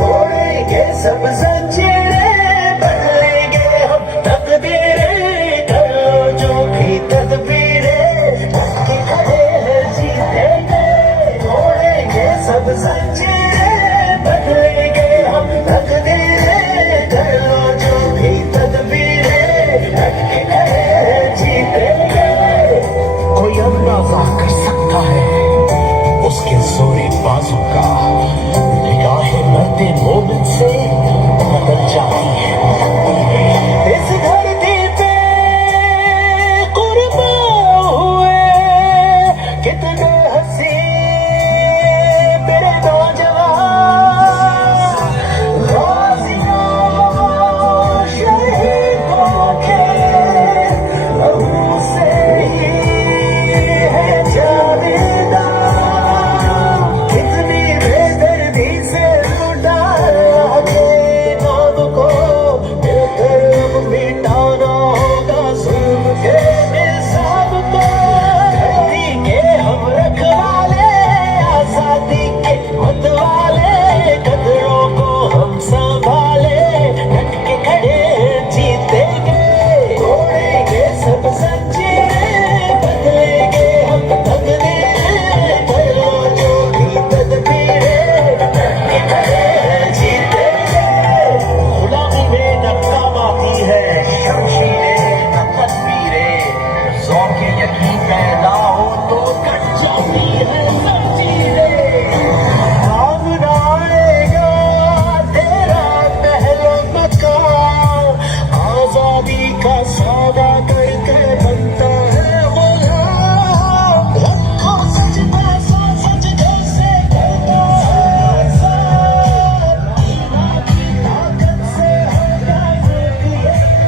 तोड़ेंगे सब जंजीरें बदलेंगे हम तकदीरें कर लो जो भी तदबीरें कि खड़े हैं जीतेंगे तोड़ेंगे सब जंजीरें बदलेंगे हम तकदीरें कर लो जो भी तदबीरें कि खड़े हैं जीतेंगे कोई अंदाजा कर सकता है उसके जोरे बाजू का निगाहें मरते मोमिन से बदल जाती है इस धरती पे कुर्बान हुए कितने हंसी मेरे नौजवान गाजियों शहीदों के लहू से ही है जावेदा कितनी बेदर्दी से लुटा के नाम को मिलकर अब मिटाना होगा जुल्म के निसाब को धरती के हम रखवाले आजादी के मतवाले कदरों को हम संभाले डट के खड़े जीतेंगे तोड़ेंगे सब जंजीरें बदलेंगे हम तकदीरें कर लो जो भी तदबीरें डट के खड़े जीतेंगे गुलामी में नकाम आती है शमशीरें न तदबीरें ज़ौक़ यकीन पैदा हो तो कट जाती है जंजीरें सामना आएगा तेरा पहला मकाम आजादी का सौदा करके बनता है गुलाम रखो सजदा सजदे से करना है साथ ईमान की ताकत से होगा ये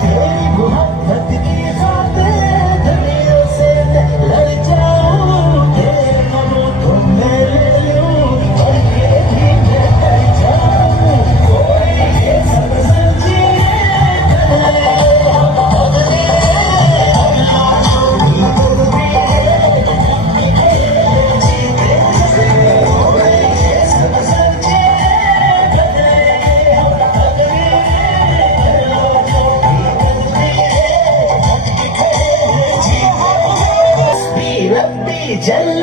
तेरी मोहब्बत की खातिर दुनिया से लड़ जाऊं तेरे गमों को मैं ले लूं और ये भी मैं कर जाऊं तोड़ेंगे सब जंजीरें बदलेंगे हम तकदीरें अल्लाह जो भी तदबीरें जीतेंगे तोड़ेंगे सब जंजीरें बदलेंगे हम तकदीरें कर लो जो भी रब्बी जल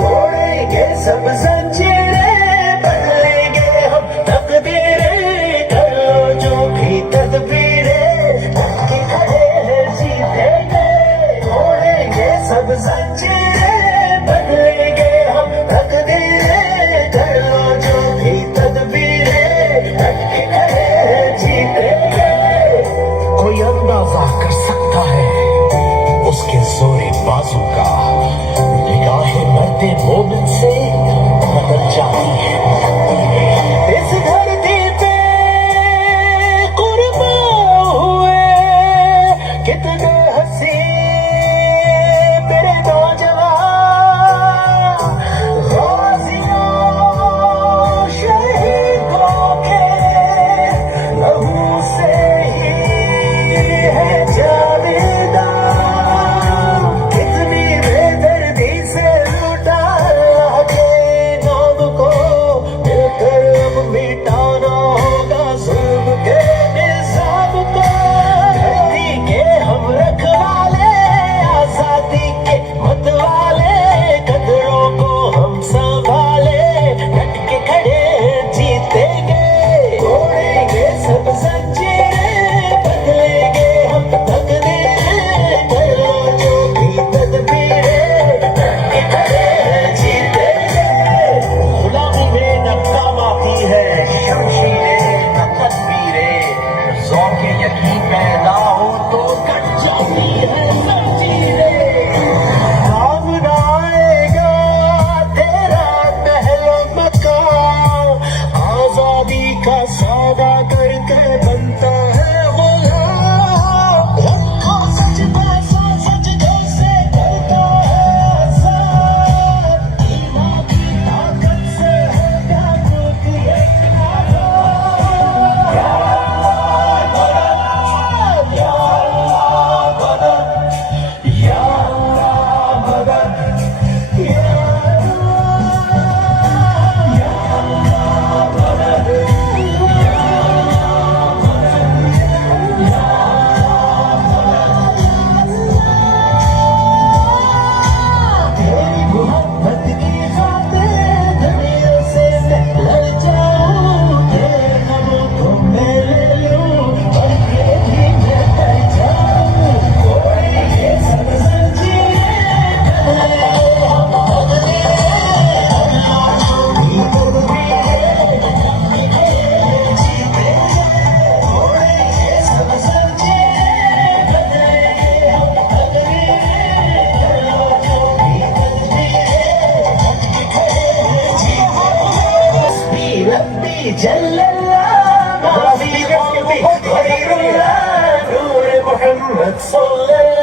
तोड़ेंगे सब जंजीरें बदलेंगे हम तकदीरें कर लो जो भी तदबीरें कि खड़े हैं जीतेंगे तोड़ेंगे सब जंजीरें बदलेंगे हम तकदीरें कर लो जो भी तदबीरें कि खड़े हैं जीतेंगे कोई अंदाजा कर सकता है उसके जोरे बाजू का निगाहें मरते मोमिन से बदल जाती है इस धरती पे कुर्बान हुए कितने हंसी मेरे नौजवान गाजियों शहीदों के का सौदा करके बनता है गुलाम। रखो सच पैसा सच जैसे करता है साथ। ईमान की ताकत से है क्या कुछ ये नादान। या अल्लाह मदद, या अल्लाह मदद, या अल्लाह मदद, या तेरी मोहब्बत की खातिर दुनिया से मैं लड़ जाऊं। तेरे गमों को मैं ले लूं और ये भी मैं कर जाऊं। कोई ये सब समझिए गले हम बदले अल्लाह को भी जीते। कोई ये सब समझिए गले हम बदले अल्लाह को भी रब्बी जल्लल्लाह माफी गैरुल्लाह नूर मोहम्मद सल्लल्लाह